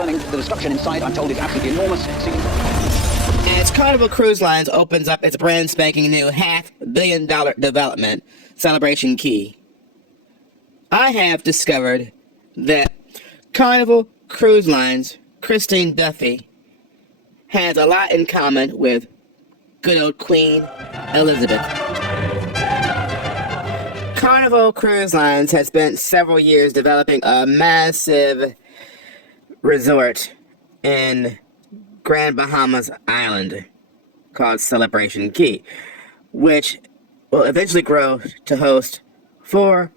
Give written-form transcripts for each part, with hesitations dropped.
burning. The destruction inside, I'm told, is absolutely enormous. As Carnival Cruise Lines opens up its brand spanking new $500 million development, Celebration Key, I have discovered that Carnival Cruise Lines' Christine Duffy has a lot in common with good old Queen Elizabeth. Carnival Cruise Lines has spent several years developing a massive resort in Grand Bahamas Island called Celebration Key, which will eventually grow to host 4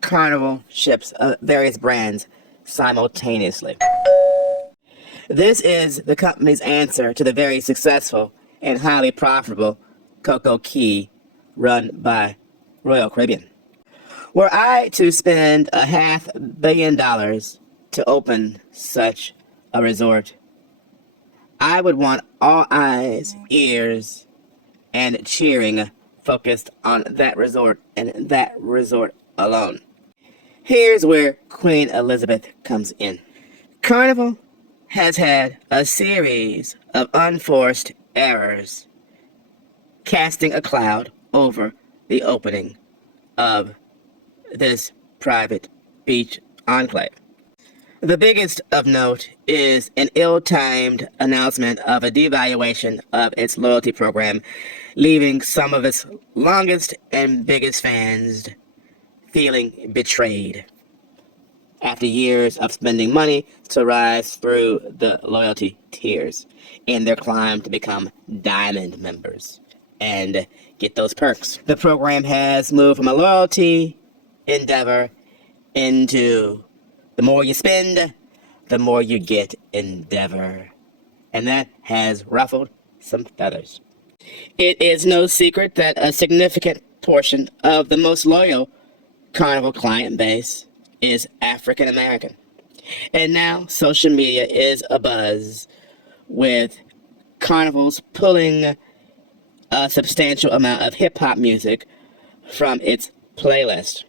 Carnival ships of various brands simultaneously. This is the company's answer to the very successful and highly profitable Coco Key run by Royal Caribbean. Were I to spend $500 million to open such a resort, I would want all eyes, ears, and cheering focused on that resort and that resort alone. Here's where Queen Elizabeth comes in. Carnival has had a series of unforced errors, casting a cloud over the opening of this private beach enclave. The biggest of note is an ill-timed announcement of a devaluation of its loyalty program, leaving some of its longest and biggest fans feeling betrayed after years of spending money to rise through the loyalty tiers in their climb to become diamond members and get those perks. The program has moved from a loyalty endeavor into the more you spend, the more you get endeavor. And that has ruffled some feathers. It is no secret that a significant portion of the most loyal Carnival client base is African American. And now social media is abuzz with Carnivals pulling a substantial amount of hip-hop music from its playlist.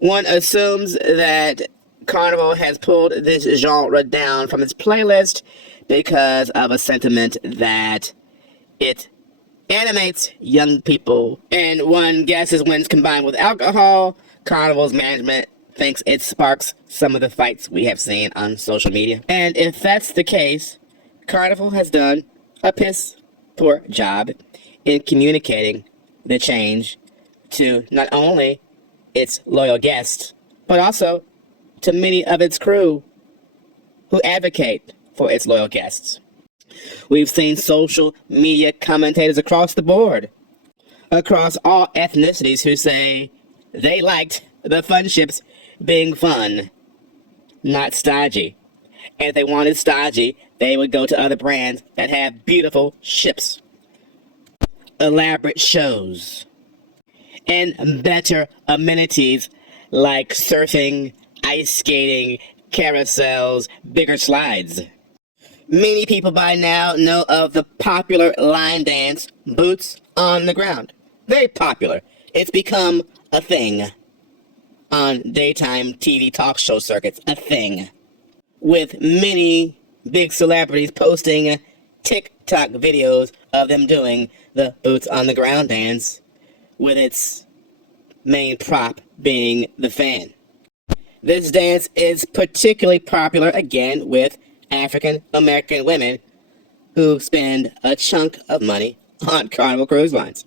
One assumes that Carnival has pulled this genre down from its playlist because of a sentiment that it animates young people. And one guesses when it's combined with alcohol, Carnival's management thinks it sparks some of the fights we have seen on social media. And if that's the case, Carnival has done a piss poor job in communicating the change to not only its loyal guests, but also to many of its crew who advocate for its loyal guests. We've seen social media commentators across the board, across all ethnicities, who say they liked the fun ships being fun, not stodgy. And if they wanted stodgy, they would go to other brands that have beautiful ships, elaborate shows, and better amenities like surfing, ice skating, carousels, bigger slides. Many people by now know of the popular line dance, Boots on the Ground. Very popular. It's become a thing on daytime TV talk show circuits. A thing. With many big celebrities posting TikTok videos of them doing the Boots on the Ground dance, with its main prop being the fan. This dance is particularly popular, again, with African American women who spend a chunk of money on Carnival Cruise Lines.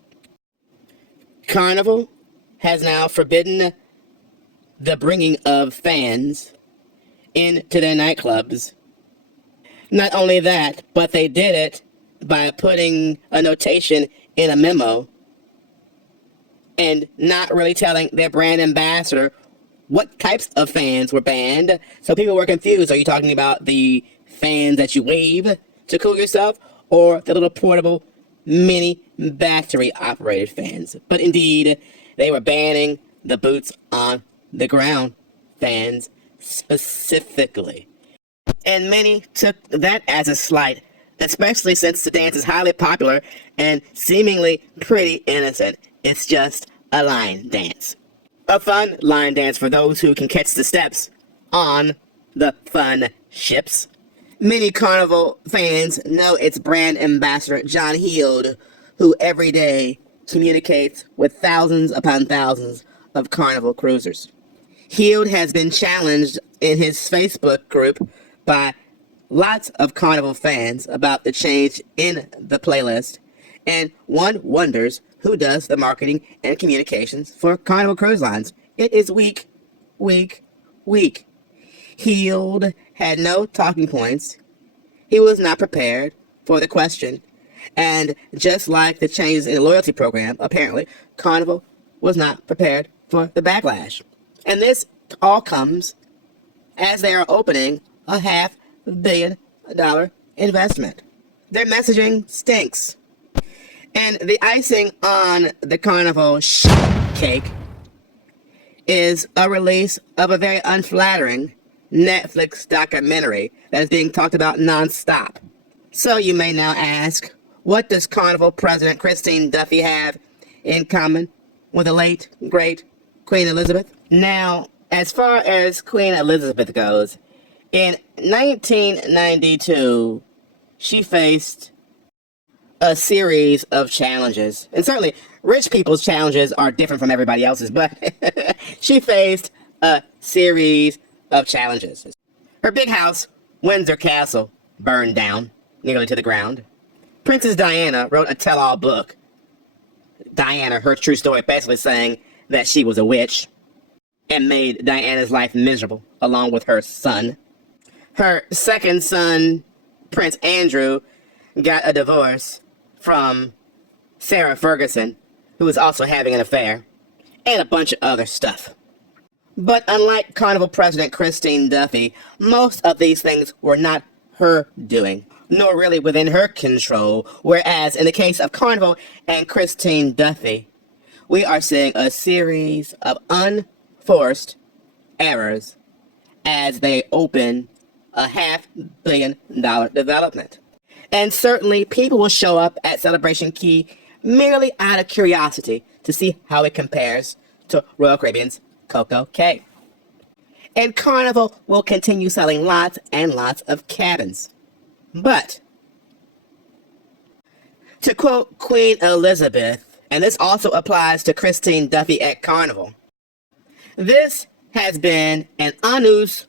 Carnival has now forbidden the bringing of fans into their nightclubs. Not only that, but they did it by putting a notation in a memo and not really telling their brand ambassador what types of fans were banned. So people were confused. Are you talking about the fans that you wave to cool yourself, or the little portable mini battery operated fans? But indeed, they were banning the Boots on the Ground fans specifically. And many took that as a slight, especially since the dance is highly popular and seemingly pretty innocent. It's just a line dance. A fun line dance for those who can catch the steps on the fun ships. Many Carnival fans know its brand ambassador, John Heald, who every day communicates with thousands upon thousands of Carnival cruisers. Heald has been challenged in his Facebook group by lots of Carnival fans about the change in the playlist, and one wonders who does the marketing and communications for Carnival Cruise Lines. It is weak. Heald had no talking points. He was not prepared for the question. And just like the changes in the loyalty program, apparently, Carnival was not prepared for the backlash. And this all comes as they are opening a $500 million investment. Their messaging stinks. And the icing on the Carnival cake is a release of a very unflattering Netflix documentary that is being talked about nonstop. So you may now ask, what does Carnival President Christine Duffy have in common with the late, great Queen Elizabeth? Now, as far as Queen Elizabeth goes, in 1992, she faced a series of challenges. And certainly, rich people's challenges are different from everybody else's, but she faced a series of challenges. Her big house, Windsor Castle, burned down, nearly to the ground. Princess Diana wrote a tell-all book, Diana, her true story, basically saying that she was a witch, and made Diana's life miserable, along with her son. Her second son, Prince Andrew, got a divorce from Sarah Ferguson, who was also having an affair, and a bunch of other stuff. But unlike Carnival President Christine Duffy, most of these things were not her doing, nor really within her control, whereas in the case of Carnival and Christine Duffy, we are seeing a series of unforced errors as they open a $500 million development. And certainly people will show up at Celebration Key merely out of curiosity to see how it compares to Royal Caribbean's Coco Cay. And Carnival will continue selling lots and lots of cabins. But, to quote Queen Elizabeth, and this also applies to Christine Duffy at Carnival, this has been an annus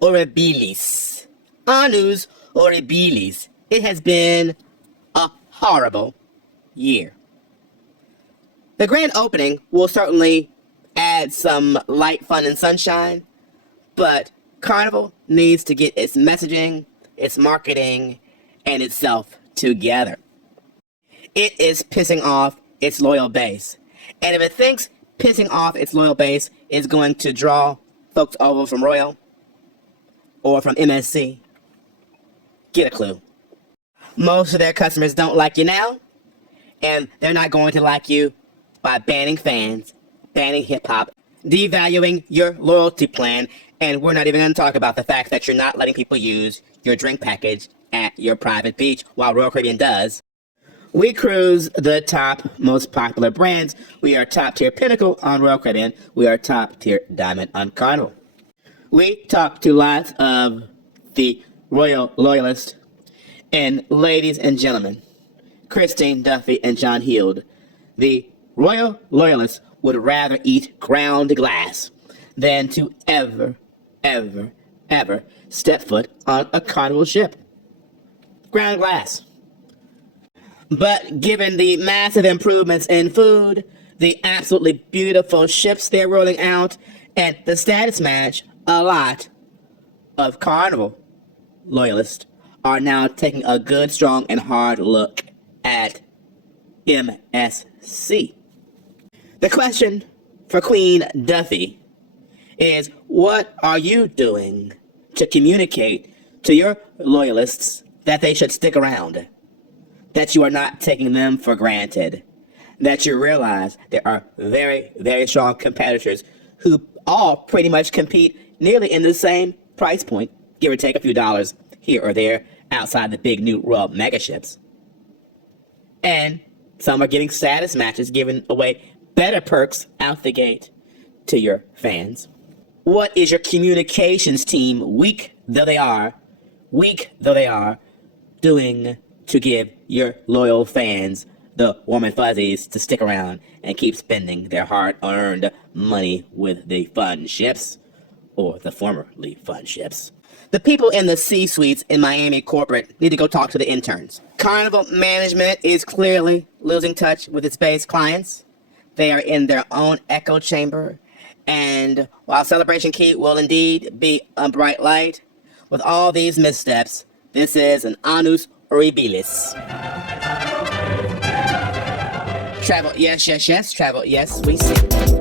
horribilis. Annus horribilis. It has been a horrible year. The grand opening will certainly add some light, fun, and sunshine, but Carnival needs to get its messaging, its marketing, and itself together. It is pissing off its loyal base. And if it thinks pissing off its loyal base is going to draw folks over from Royal or from MSC, get a clue. Most of their customers don't like you now, and they're not going to like you by banning fans, banning hip-hop, devaluing your loyalty plan, and we're not even going to talk about the fact that you're not letting people use your drink package at your private beach, while Royal Caribbean does. We cruise the top most popular brands. We are top tier Pinnacle on Royal Caribbean. We are top tier Diamond on Carnival. We talk to lots of the Royal loyalists, and ladies and gentlemen, Christine Duffy and John Heald, the Royal loyalists would rather eat ground glass than to ever step foot on a Carnival ship. Ground glass. But given the massive improvements in food, the absolutely beautiful ships they're rolling out, and the status match, a lot of Carnival loyalists are now taking a good, strong, and hard look at MSC. The question for Queen Duffy is, what are you doing to communicate to your loyalists that they should stick around? That you are not taking them for granted? That you realize there are very, very strong competitors who all pretty much compete nearly in the same price point, give or take a few dollars here or there outside the big new Royal mega ships. And some are getting status matches, giving away better perks out the gate to your fans. What is your communications team, weak though they are, weak though they are, doing to give your loyal fans the warm and fuzzies to stick around and keep spending their hard-earned money with the fun ships, or the formerly fun ships. The people in the C-suites in Miami corporate need to go talk to the interns. Carnival management is clearly losing touch with its base clients. They are in their own echo chamber, and while Celebration Key will indeed be a bright light, with all these missteps, this is an annus horribilis. Travel, yes, travel, yes, we see.